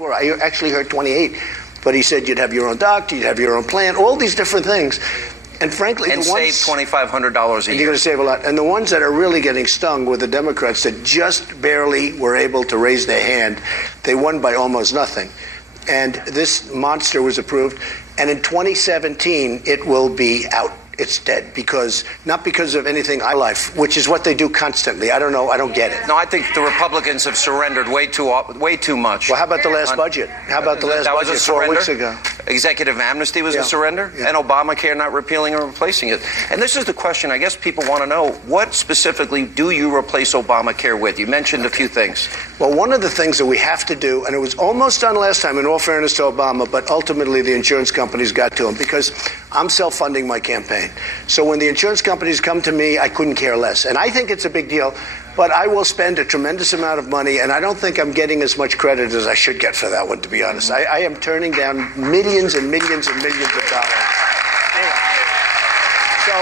I actually heard 28, but he said you'd have your own doctor, you'd have your own plan, all these different things. And frankly, and the ones, save $2,500 a year. You're going to save a lot. And the ones that are really getting stung were the Democrats that just barely were able to raise their hand. They won by almost nothing. And this monster was approved. And in 2017, it will be out. It's dead not because of anything I life, which is what they do constantly. I don't know. I don't get it. No, I think the Republicans have surrendered way too much. Well, how about the last budget? How about the last budget 4 weeks ago? Executive amnesty was a surrender, and Obamacare not repealing and replacing it. And this is the question I guess people want to know. What specifically do you replace Obamacare with? You mentioned a few things. Well, one of the things that we have to do, and it was almost done last time, in all fairness to Obama, but ultimately the insurance companies got to him because I'm self-funding my campaign. So when the insurance companies come to me, I couldn't care less. And I think it's a big deal, but I will spend a tremendous amount of money, and I don't think I'm getting as much credit as I should get for that one, to be honest. I am turning down millions and millions and millions of dollars. So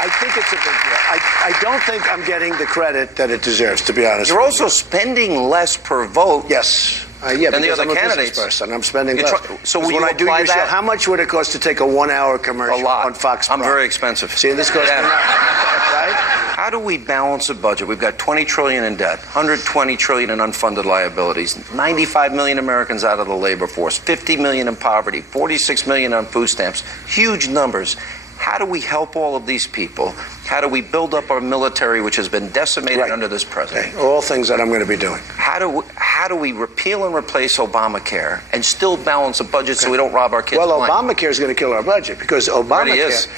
I think it's a big deal. I don't think I'm getting the credit that it deserves, to be honest. You're also spending less per vote. Yes. Than the other candidates. Person. I'm spending less. So when I do your show, how much would it cost to take a 1-hour commercial on Fox? I'm very expensive. See, this costs me nothing, right? How do we balance a budget? We've got $20 trillion in debt, $120 trillion in unfunded liabilities, 95 million Americans out of the labor force, 50 million in poverty, 46 million on food stamps. Huge numbers. How do we help all of these people? How do we build up our military, which has been decimated under this president? Okay. All things that I'm going to be doing. How do we repeal and replace Obamacare and still balance a budget so we don't rob our kids? Well, Obamacare is going to kill our budget because Obamacare,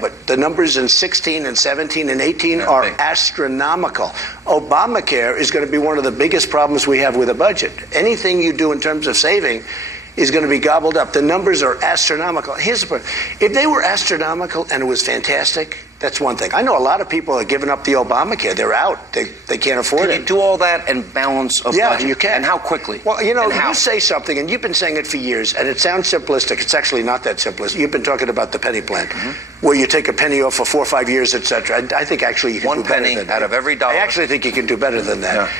but the numbers in 16 and 17 and 18 are astronomical. Obamacare is going to be one of the biggest problems we have with a budget. Anything you do in terms of saving is going to be gobbled up. The numbers are astronomical. Here's the point. If they were astronomical and it was fantastic, that's one thing. I know a lot of people are giving up the Obamacare. They're out. They can't afford it. Can you do all that and balance a budget? Yeah, you can. And how quickly? Well, you say something, and you've been saying it for years, and it sounds simplistic. It's actually not that simplistic. You've been talking about the penny plan, where you take a penny off for 4 or 5 years, etc. I think actually you can do better than that. 1 penny out of every dollar. I actually think you can do better than that. Yeah.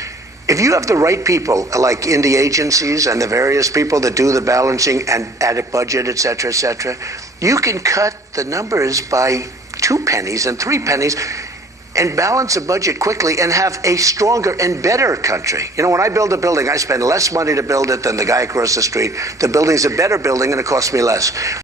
If you have the right people, like in the agencies and the various people that do the balancing and add a budget, et cetera, you can cut the numbers by 2 pennies and 3 pennies and balance a budget quickly and have a stronger and better country. When I build a building, I spend less money to build it than the guy across the street. The building's a better building and it costs me less.